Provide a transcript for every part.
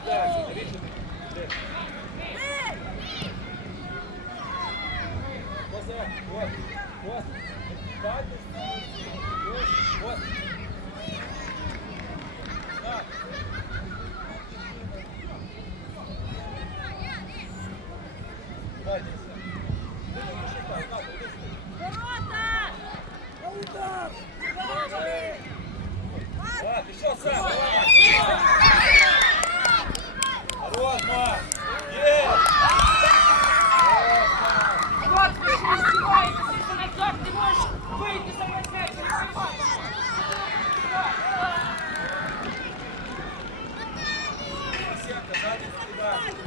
кидається. Come on.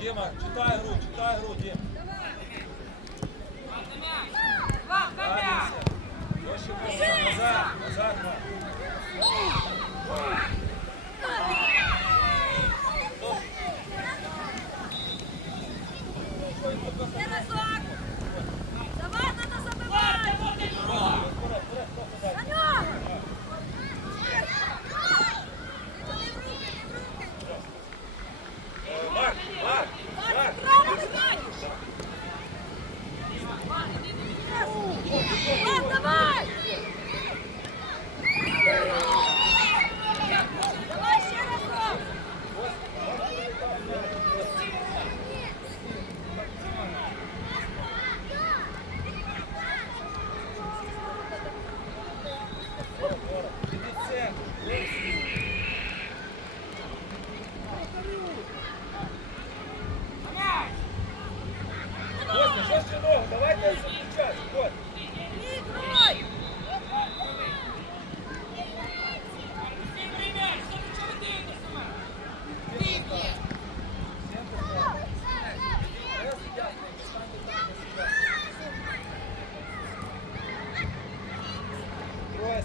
Діма, читай гру, читай гру, Дім. Назад, назад, назад.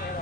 Yeah.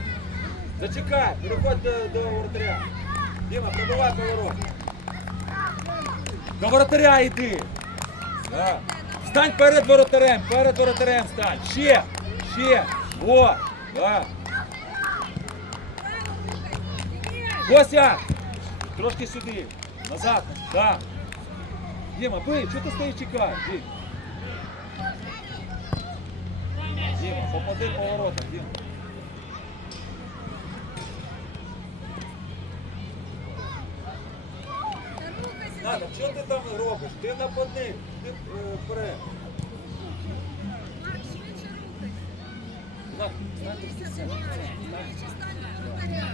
Зачекай, переходь до, до воротаря. Діма, пробивай поворот. До воротаря йди. Да. Стань перед воротарем, перед воротарем стань. Ще, ще. О, да. Костя! Трошки сюди. Назад. Да. Діма, бий, чого ти стоїш чекаєш? Дім. Діма, попади по воротам, Діма. Ти нападник, ти е, вперед.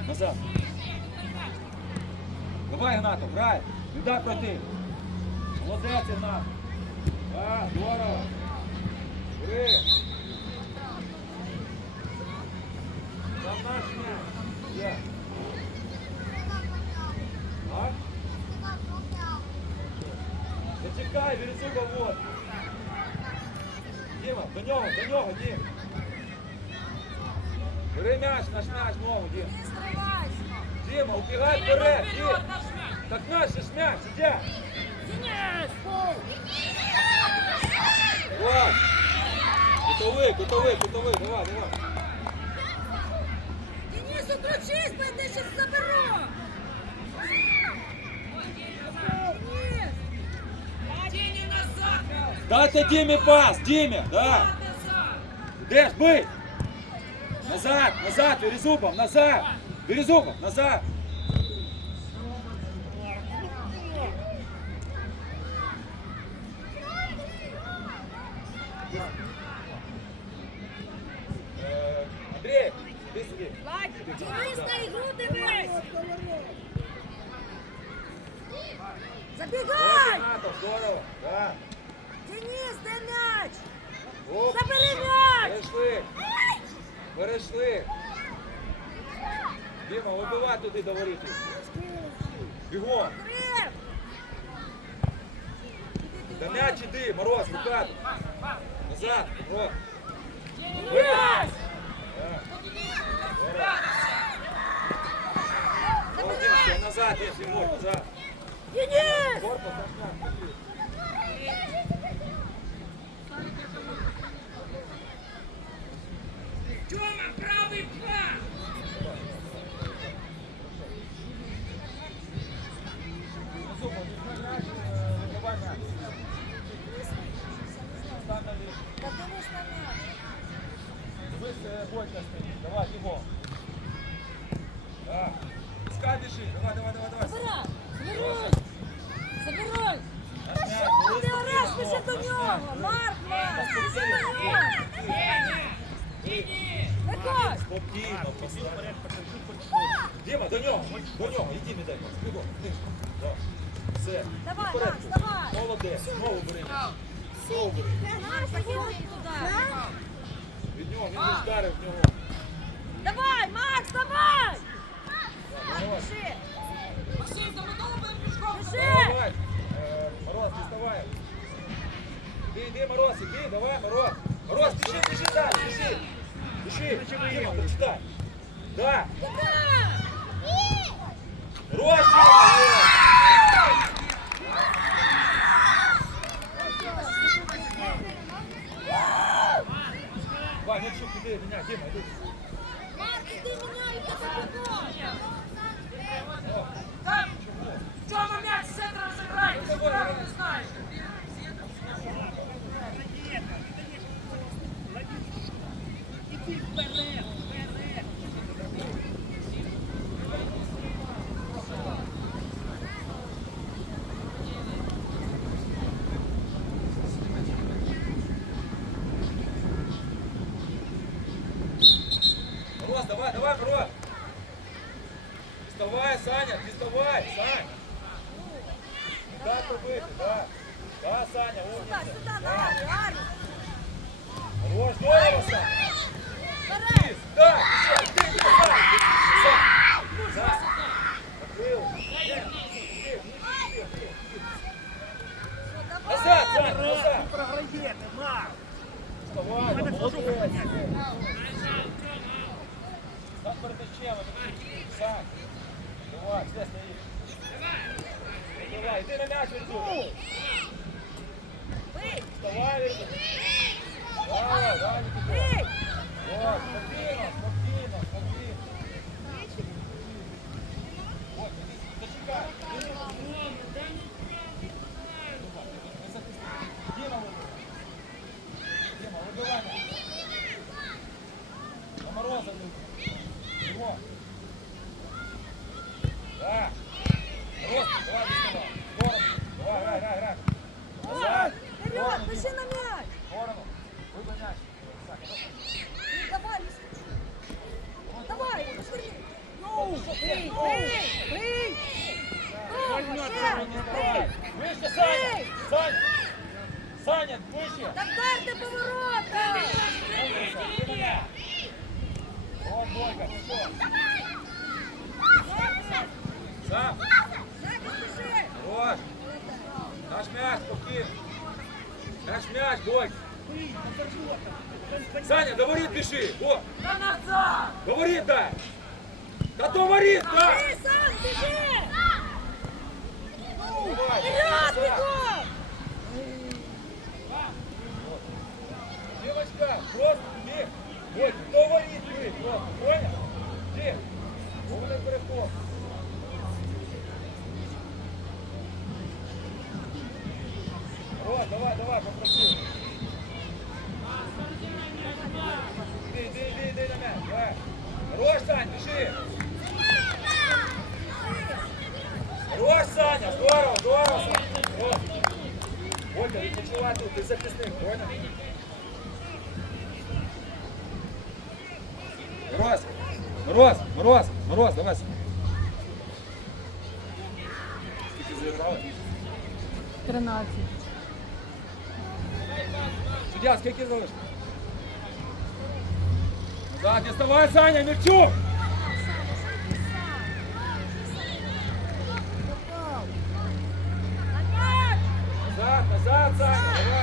Назад. Давай, Гнатов, грай. Віддай проти. Молодець, Ігнат. А, здорово. Бери. Там. Є. А? Зачекай, Вересуга, вот. Діма, до нього, до нього, Дім. Бери м'яч, наш м'яч, ногу, Дім. Діма, убігай Вперед, Дім. Так наш же ж м'яч. Денис! Вот. Кутовий, кутовий, кутовий, давай, давай. Денис, уключись, бо я тебе зараз заберу. Дайте Дімі пас, Дімі, да. Де ж бий? Назад, назад, Березубов, назад. Березубов, назад. Е, Андрій, іди сюди. Денис, на ігру дивись. Забігай. Натов, здорово, да. Денис, де м'яч? Оп. Забери м'яч. Перейшли, перейшли. Діма, вибивай туди до ворітів. Бігом. Да м'яч іди, Мороз, рука. Назад, Мороз. Молодец, назад, я Тимур, назад. Денис. Корпус, наш мяч. Давай, ну що, куди, мене, Діма, йди. Марк, іди мене, йди за мною. Там, Тьома м'яч центра забирай, ти ж правильно не знаєш. Іди вперед. Вставай, Саня, ты вставай, Сань. Да, побыть, да. Да, Саня, Сюда, умница. сюда, на Да. Арю, Арю. Хорош, здорово, Саня. Вперед. Ты, да, еще, ты, ты, Саня. Саня. Да. Открыл. Назад, Саня, назад. Програєте, Марк! Вставай, Мене Давай, мячем, Сань. Давай, все стоїть. Давай, йди на м'яч, Вертюк. Бий, Вставай, Вертюк. Давай, давай, бий. Вот, спокійно, спокійно. Вот, іди, зачекай. Іди. Не захисти. Діма, вибивай. Діма, вибивай. На мороза вибивай. Його. Да. Мороз, давай, доставай. В Сторону. Давай, грай, грай, грай. Назад. В Вперед, сторону, пиши Діма. на мяч. В Сторону. Вибий м'яч. Так, Ну, Давай, не скучи. Давай, разверни. Бей, бей, бей. Довго, ще. Бей. Вище, Саня! Саня! Саня, вище! Так дайте поворота. О, Бойка, ти що? Сам! Жека, спіши. Хорош! Наш м'яч, спокійно! Наш м'яч, Бойка! Саня, до воріт піши! О! Та назад! До воріт дай! Та до воріт дай! Бей, сам, біжи. Давай, Вперед, Сам. бігом. Девочка, просто бег. Вот, до воріт бий, просто, понял? Бег. Повний переход. О, давай, давай, попроси. Мороз, давай. Скільки заіграли? 13. Суддя, скільки залишилось? Так, діставай, Саня, Мірчук! Назад, назад, Саня, давай.